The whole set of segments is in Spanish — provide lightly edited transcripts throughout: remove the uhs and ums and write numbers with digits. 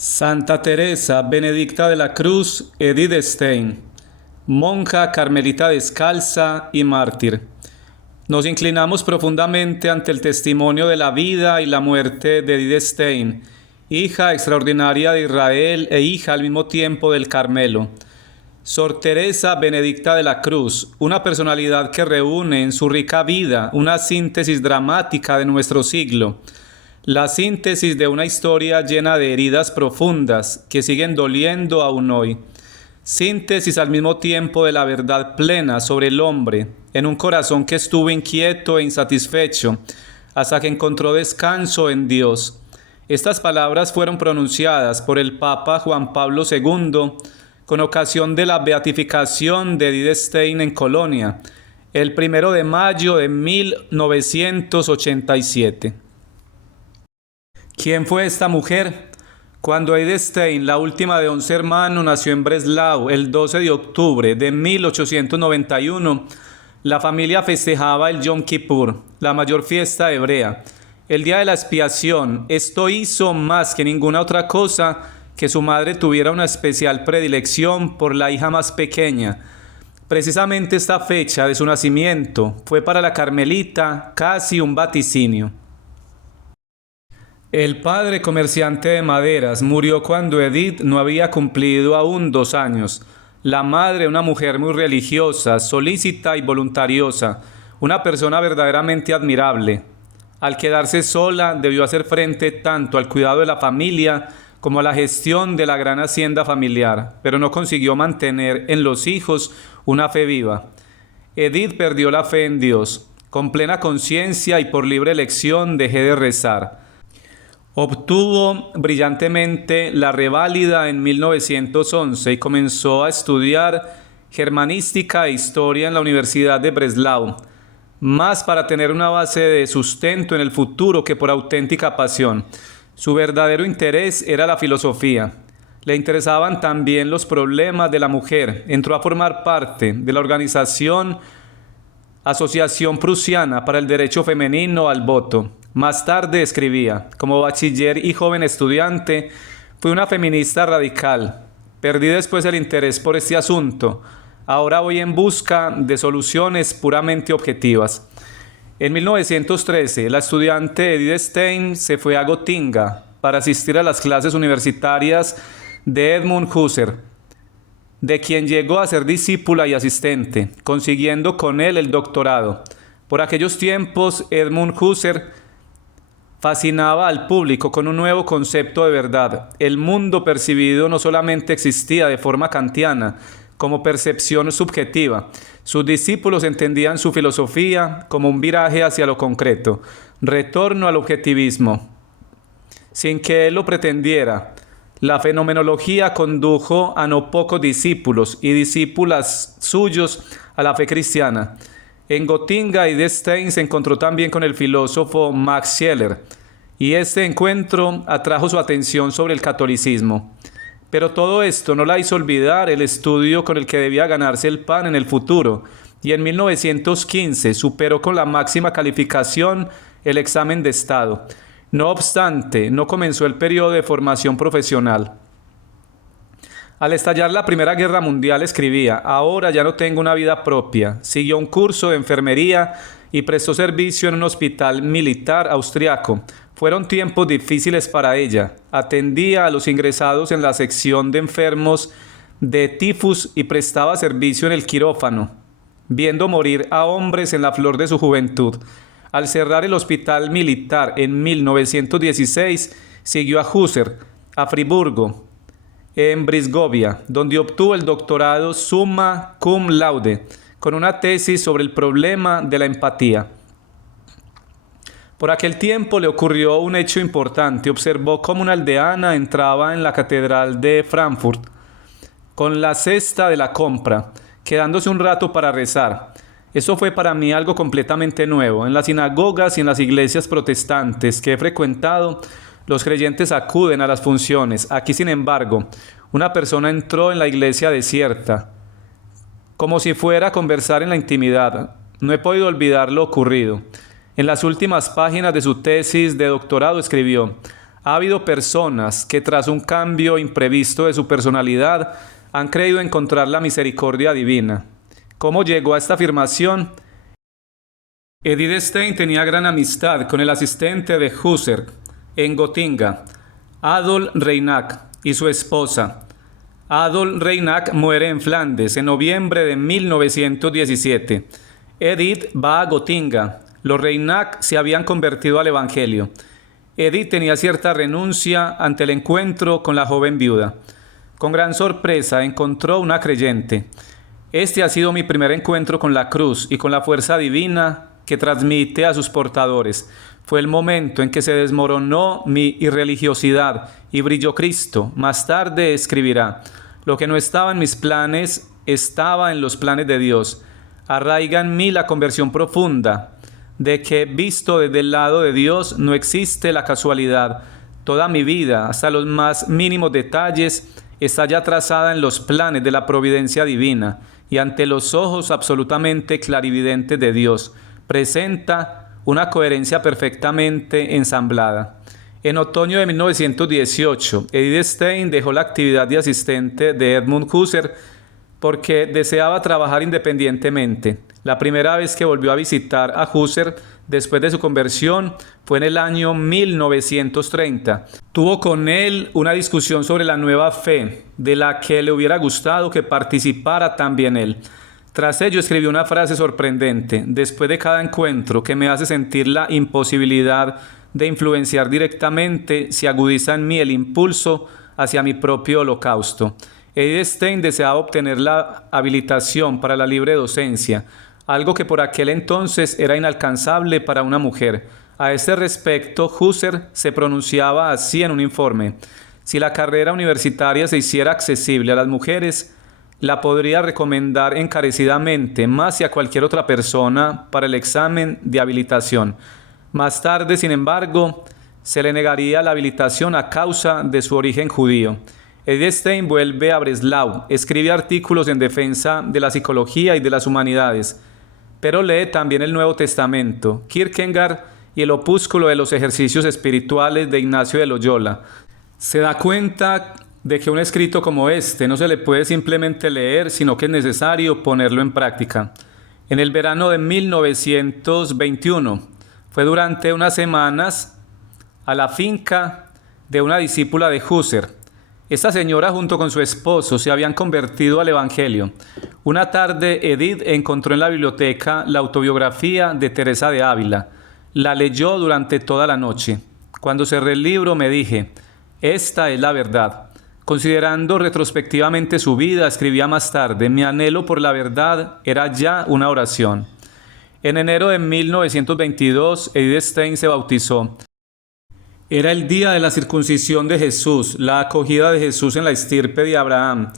Santa Teresa Benedicta de la Cruz Edith Stein, monja carmelita descalza y mártir. Nos inclinamos profundamente ante el testimonio de la vida y la muerte de Edith Stein, hija extraordinaria de Israel e hija al mismo tiempo del Carmelo. Sor Teresa Benedicta de la Cruz, una personalidad que reúne en su rica vida una síntesis dramática de nuestro siglo, la síntesis de una historia llena de heridas profundas que siguen doliendo aún hoy. Síntesis al mismo tiempo de la verdad plena sobre el hombre, en un corazón que estuvo inquieto e insatisfecho, hasta que encontró descanso en Dios. Estas palabras fueron pronunciadas por el Papa Juan Pablo II con ocasión de la beatificación de Edith Stein en Colonia, el 1 de mayo de 1987. ¿Quién fue esta mujer? Cuando Edith Stein, la última de 11 hermanos, nació en Breslau el 12 de octubre de 1891, la familia festejaba el Yom Kippur, la mayor fiesta hebrea, el día de la expiación. Esto hizo más que ninguna otra cosa que su madre tuviera una especial predilección por la hija más pequeña. Precisamente esta fecha de su nacimiento fue para la carmelita casi un vaticinio. El padre, comerciante de maderas, murió cuando Edith no había cumplido aún 2 años. La madre, una mujer muy religiosa, solícita y voluntariosa, una persona verdaderamente admirable. Al quedarse sola, debió hacer frente tanto al cuidado de la familia como a la gestión de la gran hacienda familiar, pero no consiguió mantener en los hijos una fe viva. Edith perdió la fe en Dios. Con plena conciencia y por libre elección dejé de rezar. Obtuvo brillantemente la reválida en 1911 y comenzó a estudiar germanística e historia en la Universidad de Breslau, más para tener una base de sustento en el futuro que por auténtica pasión. Su verdadero interés era la filosofía. Le interesaban también los problemas de la mujer. Entró a formar parte de la Asociación Prusiana para el Derecho Femenino al Voto. Más tarde escribía: como bachiller y joven estudiante, fui una feminista radical. Perdí después el interés por este asunto. Ahora voy en busca de soluciones puramente objetivas. En 1913, la estudiante Edith Stein se fue a Gotinga para asistir a las clases universitarias de Edmund Husserl, de quien llegó a ser discípula y asistente, consiguiendo con él el doctorado. Por aquellos tiempos, Edmund Husserl fascinaba al público con un nuevo concepto de verdad. El mundo percibido no solamente existía de forma kantiana, como percepción subjetiva. Sus discípulos entendían su filosofía como un viraje hacia lo concreto, retorno al objetivismo, sin que él lo pretendiera. La fenomenología condujo a no pocos discípulos y discípulas suyos a la fe cristiana. En Gotinga, Edith Stein se encontró también con el filósofo Max Scheler, y este encuentro atrajo su atención sobre el catolicismo. Pero todo esto no la hizo olvidar el estudio con el que debía ganarse el pan en el futuro, y en 1915 superó con la máxima calificación el examen de Estado. No obstante, no comenzó el periodo de formación profesional. Al estallar la Primera Guerra Mundial escribía: ahora ya no tengo una vida propia. Siguió un curso de enfermería y prestó servicio en un hospital militar austriaco. Fueron tiempos difíciles para ella. Atendía a los ingresados en la sección de enfermos de tifus y prestaba servicio en el quirófano, viendo morir a hombres en la flor de su juventud. Al cerrar el hospital militar en 1916, siguió a Husserl, a Friburgo, en Brisgovia, donde obtuvo el doctorado summa cum laude, con una tesis sobre el problema de la empatía. Por aquel tiempo le ocurrió un hecho importante. Observó cómo una aldeana entraba en la catedral de Frankfurt con la cesta de la compra, quedándose un rato para rezar. Eso fue para mí algo completamente nuevo. En las sinagogas y en las iglesias protestantes que he frecuentado, los creyentes acuden a las funciones. Aquí, sin embargo, una persona entró en la iglesia desierta, como si fuera a conversar en la intimidad. No he podido olvidar lo ocurrido. En las últimas páginas de su tesis de doctorado escribió: Ha habido personas que tras un cambio imprevisto de su personalidad han creído encontrar la misericordia divina. ¿Cómo llegó a esta afirmación? Edith Stein tenía gran amistad con el asistente de Husserl en Gotinga, Adolf Reinach, y su esposa. Adolf Reinach muere en Flandes en noviembre de 1917. Edith va a Gotinga. Los Reinach se habían convertido al Evangelio. Edith tenía cierta renuncia ante el encuentro con la joven viuda. Con gran sorpresa encontró una creyente. Este ha sido mi primer encuentro con la cruz y con la fuerza divina que transmite a sus portadores. Fue el momento en que se desmoronó mi irreligiosidad y brilló Cristo. Más tarde escribirá: lo que no estaba en mis planes estaba en los planes de Dios. Arraiga en mí la conversión profunda de que, visto desde el lado de Dios, no existe la casualidad. Toda mi vida, hasta los más mínimos detalles, está ya trazada en los planes de la providencia divina y ante los ojos absolutamente clarividentes de Dios. Presenta una coherencia perfectamente ensamblada. En otoño de 1918, Edith Stein dejó la actividad de asistente de Edmund Husserl porque deseaba trabajar independientemente. La primera vez que volvió a visitar a Husserl después de su conversión fue en el año 1930. Tuvo con él una discusión sobre la nueva fe, de la que le hubiera gustado que participara también él. Tras ello escribió una frase sorprendente: después de cada encuentro que me hace sentir la imposibilidad de influenciar directamente, se agudiza en mí el impulso hacia mi propio holocausto. Edith Stein deseaba obtener la habilitación para la libre docencia, algo que por aquel entonces era inalcanzable para una mujer. A este respecto, Husserl se pronunciaba así en un informe: si la carrera universitaria se hiciera accesible a las mujeres, la podría recomendar encarecidamente más que a cualquier otra persona para el examen de habilitación. Más tarde, sin embargo, se le negaría la habilitación a causa de su origen judío. Edith Stein vuelve a Breslau, escribe artículos en defensa de la psicología y de las humanidades, pero lee también el Nuevo Testamento, Kierkegaard y el opúsculo de los ejercicios espirituales de Ignacio de Loyola. Se da cuenta de que un escrito como este no se le puede simplemente leer, sino que es necesario ponerlo en práctica. En el verano de 1921, fue durante unas semanas a la finca de una discípula de Husserl. Esta señora junto con su esposo se habían convertido al Evangelio. Una tarde Edith encontró en la biblioteca la autobiografía de Teresa de Ávila. La leyó durante toda la noche. Cuando cerré el libro me dije: esta es la verdad. Considerando retrospectivamente su vida, escribía más tarde: mi anhelo por la verdad era ya una oración. En enero de 1922, Edith Stein se bautizó. Era el día de la circuncisión de Jesús, la acogida de Jesús en la estirpe de Abraham.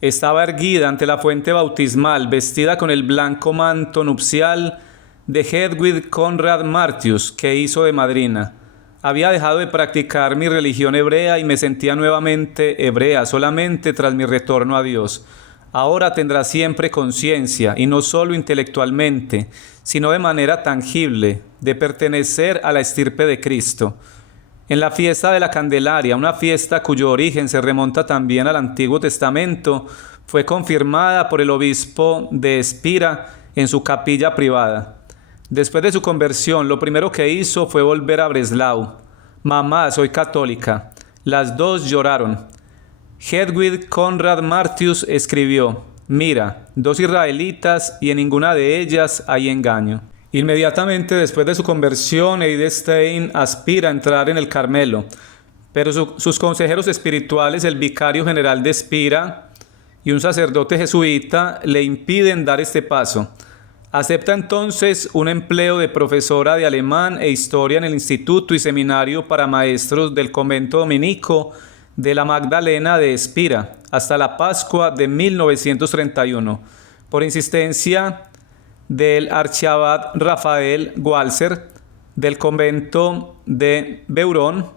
Estaba erguida ante la fuente bautismal, vestida con el blanco manto nupcial de Hedwig Conrad Martius, que hizo de madrina. Había dejado de practicar mi religión hebrea y me sentía nuevamente hebrea solamente tras mi retorno a Dios. Ahora tendrá siempre conciencia, y no solo intelectualmente, sino de manera tangible, de pertenecer a la estirpe de Cristo. En la fiesta de la Candelaria, una fiesta cuyo origen se remonta también al Antiguo Testamento, fue confirmada por el obispo de Spira en su capilla privada. Después de su conversión, lo primero que hizo fue volver a Breslau. Mamá, soy católica. Las dos lloraron. Hedwig Conrad Martius escribió: mira, 2 israelitas y en ninguna de ellas hay engaño. Inmediatamente después de su conversión, Edith Stein aspira a entrar en el Carmelo, pero sus consejeros espirituales, el vicario general de Spira y un sacerdote jesuita, le impiden dar este paso. Acepta entonces un empleo de profesora de alemán e historia en el Instituto y Seminario para Maestros del Convento Dominico de la Magdalena de Spira, hasta la Pascua de 1931. Por insistencia del archiabad Rafael Walser del convento de Beuron,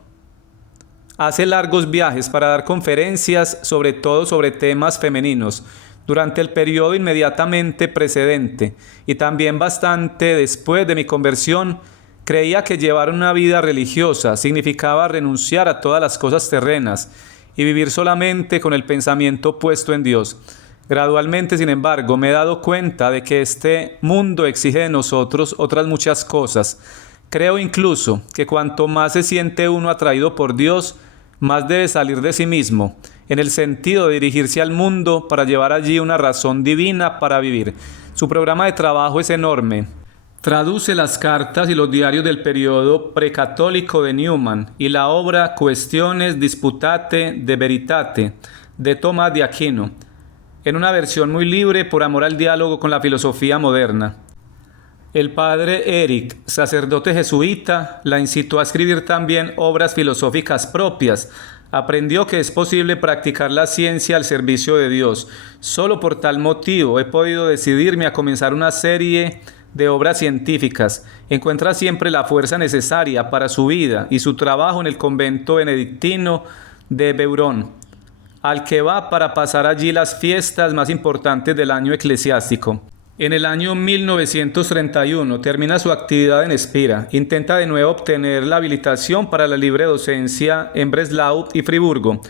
hace largos viajes para dar conferencias, sobre todo sobre temas femeninos, durante el periodo inmediatamente precedente y también bastante después de mi conversión. Creía que llevar una vida religiosa significaba renunciar a todas las cosas terrenas y vivir solamente con el pensamiento puesto en Dios. Gradualmente, sin embargo, me he dado cuenta de que este mundo exige de nosotros otras muchas cosas. Creo incluso que cuanto más se siente uno atraído por Dios, más debe salir de sí mismo, en el sentido de dirigirse al mundo para llevar allí una razón divina para vivir. Su programa de trabajo es enorme. Traduce las cartas y los diarios del periodo precatólico de Newman y la obra Questiones Disputate de Veritate de Tomás de Aquino, en una versión muy libre por amor al diálogo con la filosofía moderna. El padre Eric, sacerdote jesuita, la incitó a escribir también obras filosóficas propias. Aprendió que es posible practicar la ciencia al servicio de Dios. Solo por tal motivo he podido decidirme a comenzar una serie de obras científicas. Encuentra siempre la fuerza necesaria para su vida y su trabajo en el convento benedictino de Beurón, al que va para pasar allí las fiestas más importantes del año eclesiástico. En el año 1931 termina su actividad en Espira. Intenta de nuevo obtener la habilitación para la libre docencia en Breslau y Friburgo.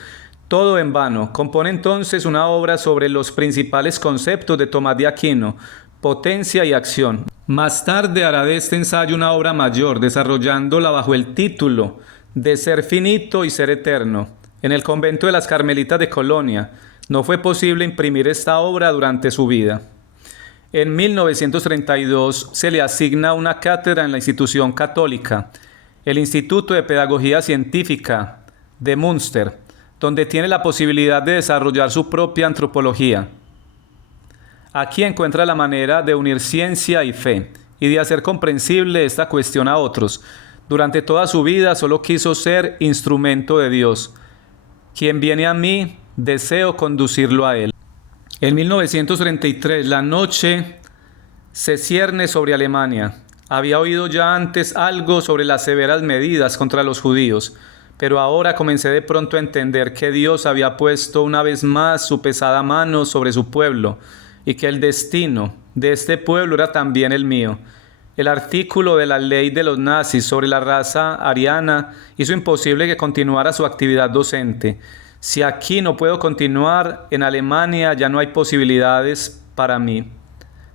Todo en vano. Compone entonces una obra sobre los principales conceptos de Tomás de Aquino, potencia y acción. Más tarde hará de este ensayo una obra mayor, desarrollándola bajo el título de Ser finito y ser eterno. En el convento de las Carmelitas de Colonia no fue posible imprimir esta obra durante su vida. En 1932 se le asigna una cátedra en la institución católica, el Instituto de Pedagogía Científica de Münster, donde tiene la posibilidad de desarrollar su propia antropología. Aquí encuentra la manera de unir ciencia y fe y de hacer comprensible esta cuestión a otros. Durante toda su vida solo quiso ser instrumento de Dios. Quien viene a mí, deseo conducirlo a Él. En 1933, la noche se cierne sobre Alemania. Había oído ya antes algo sobre las severas medidas contra los judíos, pero ahora comencé de pronto a entender que Dios había puesto una vez más su pesada mano sobre su pueblo y que el destino de este pueblo era también el mío. El artículo de la ley de los nazis sobre la raza ariana hizo imposible que continuara su actividad docente. Si aquí no puedo continuar, en Alemania ya no hay posibilidades para mí.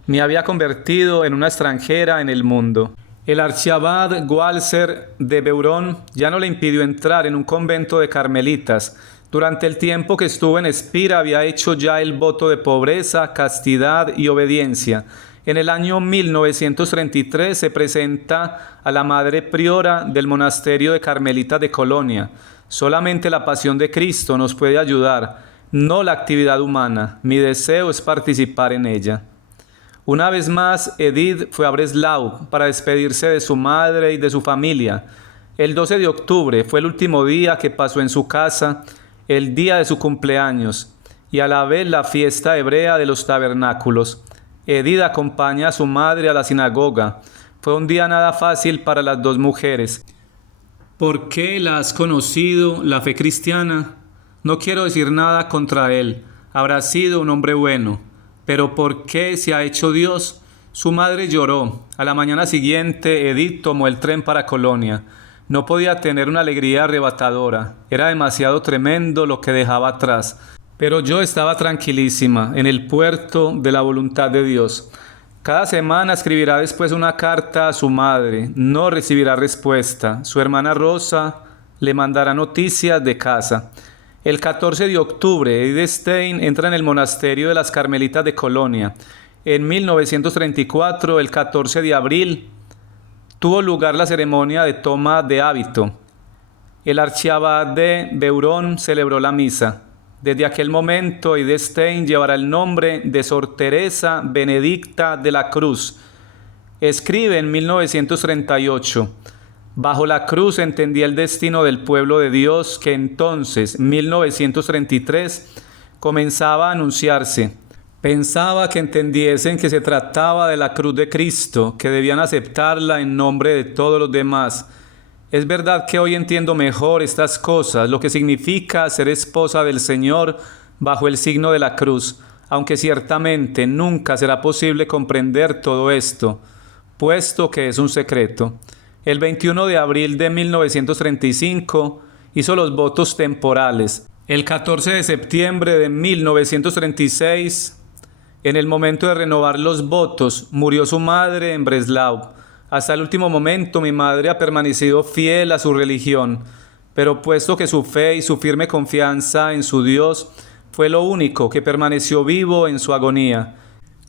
Me había convertido en una extranjera en el mundo. El archiabad Walser de Beurón ya no le impidió entrar en un convento de carmelitas. Durante el tiempo que estuvo en Espira había hecho ya el voto de pobreza, castidad y obediencia. En el año 1933 se presenta a la madre priora del monasterio de Carmelitas de Colonia. Solamente la pasión de Cristo nos puede ayudar, no la actividad humana. Mi deseo es participar en ella. Una vez más, Edith fue a Breslau para despedirse de su madre y de su familia. El 12 de octubre fue el último día que pasó en su casa, el día de su cumpleaños, y a la vez la fiesta hebrea de los tabernáculos. Edith acompaña a su madre a la sinagoga. Fue un día nada fácil para las dos mujeres. ¿Por qué la has conocido, la fe cristiana? No quiero decir nada contra él. Habrá sido un hombre bueno. Pero ¿por qué se ha hecho Dios? Su madre lloró. A la mañana siguiente, Edith tomó el tren para Colonia. No podía tener una alegría arrebatadora. Era demasiado tremendo lo que dejaba atrás. Pero yo estaba tranquilísima en el puerto de la voluntad de Dios. Cada semana escribirá después una carta a su madre. No recibirá respuesta. Su hermana Rosa le mandará noticias de casa. El 14 de octubre, Edith Stein entra en el monasterio de las Carmelitas de Colonia. En 1934, el 14 de abril, tuvo lugar la ceremonia de toma de hábito. El archiabad de Beurón celebró la misa. Desde aquel momento, Edith Stein llevará el nombre de Sor Teresa Benedicta de la Cruz. Escribe en 1938, bajo la cruz entendía el destino del pueblo de Dios que entonces, 1933, comenzaba a anunciarse. Pensaba que entendiesen que se trataba de la cruz de Cristo, que debían aceptarla en nombre de todos los demás. Es verdad que hoy entiendo mejor estas cosas, lo que significa ser esposa del Señor bajo el signo de la cruz, aunque ciertamente nunca será posible comprender todo esto, puesto que es un secreto. El 21 de abril de 1935 hizo los votos temporales. El 14 de septiembre de 1936, en el momento de renovar los votos, murió su madre en Breslau. Hasta el último momento mi madre ha permanecido fiel a su religión, pero puesto que su fe y su firme confianza en su Dios fue lo único que permaneció vivo en su agonía,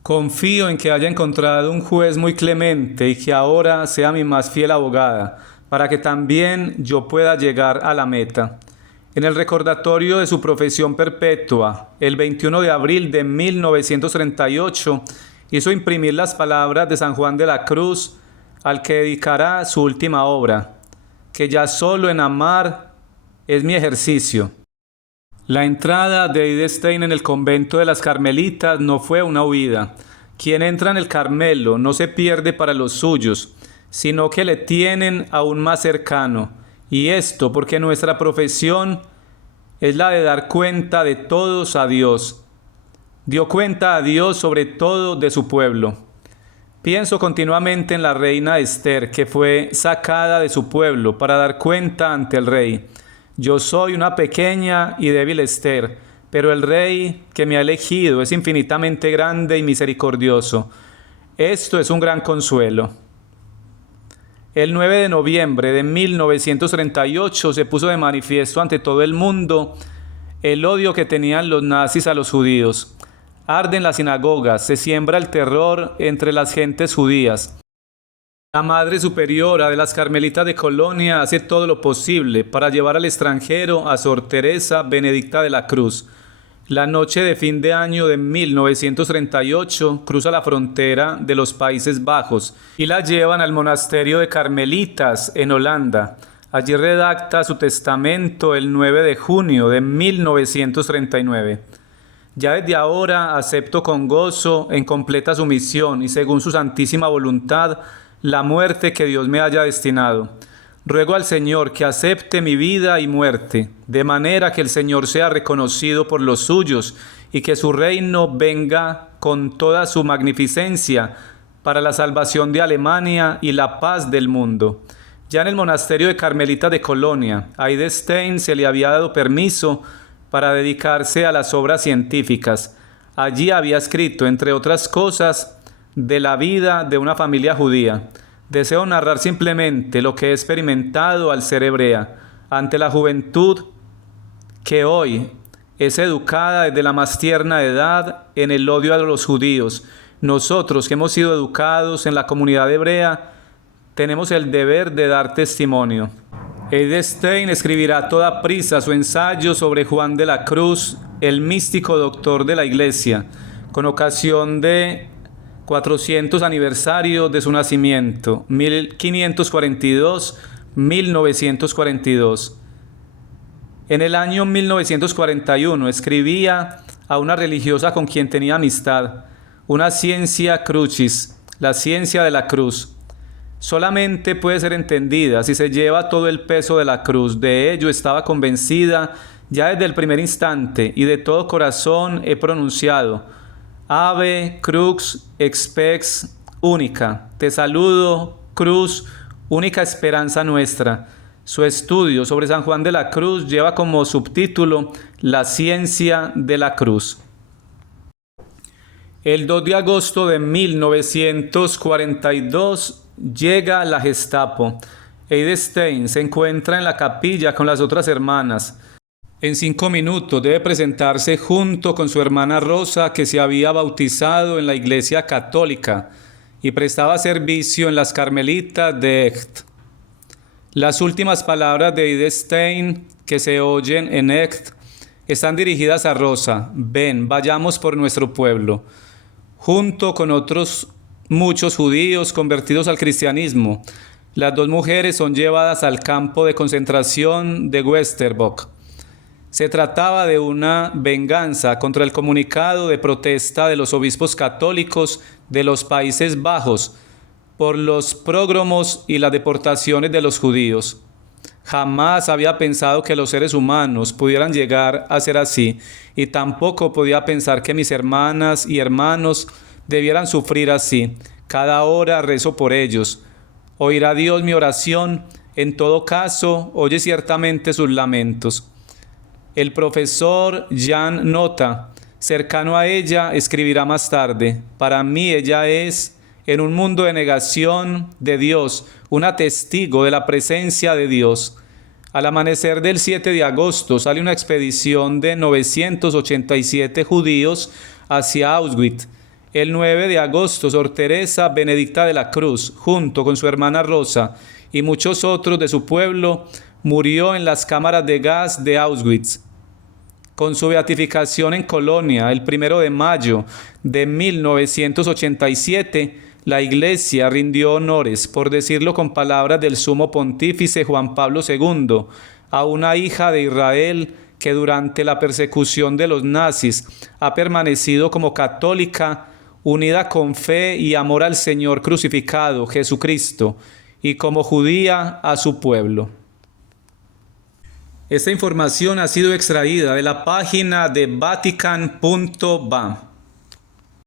confío en que haya encontrado un juez muy clemente y que ahora sea mi más fiel abogada, para que también yo pueda llegar a la meta. En el recordatorio de su profesión perpetua, el 21 de abril de 1938, hizo imprimir las palabras de San Juan de la Cruz, al que dedicará su última obra, que ya solo en amar es mi ejercicio. La entrada de Edith Stein en el convento de las Carmelitas no fue una huida. Quien entra en el Carmelo no se pierde para los suyos, sino que le tienen aún más cercano. Y esto porque nuestra profesión es la de dar cuenta de todos a Dios. Dio cuenta a Dios sobre todo de su pueblo. Pienso continuamente en la reina Esther, que fue sacada de su pueblo para dar cuenta ante el rey. Yo soy una pequeña y débil Esther, pero el Rey que me ha elegido es infinitamente grande y misericordioso. Esto es un gran consuelo. El 9 de noviembre de 1938 se puso de manifiesto ante todo el mundo el odio que tenían los nazis a los judíos. Arden las sinagogas, se siembra el terror entre las gentes judías. La Madre Superiora de las Carmelitas de Colonia hace todo lo posible para llevar al extranjero a Sor Teresa Benedicta de la Cruz. La noche de fin de año de 1938 cruza la frontera de los Países Bajos y la llevan al monasterio de Carmelitas en Holanda. Allí redacta su testamento el 9 de junio de 1939. Ya desde ahora acepto con gozo, en completa sumisión y según su santísima voluntad, la muerte que Dios me haya destinado. Ruego al Señor que acepte mi vida y muerte, de manera que el Señor sea reconocido por los suyos y que su reino venga con toda su magnificencia para la salvación de Alemania y la paz del mundo. Ya en el monasterio de Carmelitas de Colonia, a Edith Stein se le había dado permiso para dedicarse a las obras científicas. Allí había escrito, entre otras cosas, de la vida de una familia judía. Deseo narrar simplemente lo que he experimentado al ser hebrea, ante la juventud que hoy es educada desde la más tierna edad en el odio a los judíos. Nosotros que hemos sido educados en la comunidad hebrea, tenemos el deber de dar testimonio. Edith Stein escribirá a toda prisa su ensayo sobre Juan de la Cruz, el místico doctor de la Iglesia, con ocasión de 400 aniversario de su nacimiento, 1542-1942. En el año 1941 escribía a una religiosa con quien tenía amistad, una scientia crucis, la ciencia de la cruz. Solamente puede ser entendida si se lleva todo el peso de la cruz. De ello estaba convencida ya desde el primer instante y de todo corazón he pronunciado: Ave, crux, expex, única. Te saludo, cruz, única esperanza nuestra. Su estudio sobre San Juan de la Cruz lleva como subtítulo La ciencia de la cruz. El 2 de agosto de 1942 llega la Gestapo. Edith Stein se encuentra en la capilla con las otras hermanas. En 5 minutos debe presentarse junto con su hermana Rosa, que se había bautizado en la Iglesia Católica y prestaba servicio en las Carmelitas de Echt. Las últimas palabras de Edith Stein que se oyen en Echt están dirigidas a Rosa: ven, vayamos por nuestro pueblo. Junto con otros muchos judíos convertidos al cristianismo, las dos mujeres son llevadas al campo de concentración de Westerbork. Se trataba de una venganza contra el comunicado de protesta de los obispos católicos de los Países Bajos por los prógromos y las deportaciones de los judíos. Jamás había pensado que los seres humanos pudieran llegar a ser así, y tampoco podía pensar que mis hermanas y hermanos debieran sufrir así. Cada hora rezo por ellos. Oirá Dios mi oración, en todo caso, oye ciertamente sus lamentos. El profesor Jan Nota, cercano a ella, escribirá más tarde: para mí ella es, en un mundo de negación de Dios, una testigo de la presencia de Dios. Al amanecer del 7 de agosto sale una expedición de 987 judíos hacia Auschwitz. El 9 de agosto, Sor Teresa Benedicta de la Cruz, junto con su hermana Rosa y muchos otros de su pueblo, murió en las cámaras de gas de Auschwitz. Con su beatificación en Colonia el 1 de mayo de 1987, la Iglesia rindió honores, por decirlo con palabras del sumo pontífice Juan Pablo II, a una hija de Israel que durante la persecución de los nazis ha permanecido como católica, unida con fe y amor al Señor crucificado, Jesucristo, y como judía a su pueblo. Esta información ha sido extraída de la página de Vatican.va.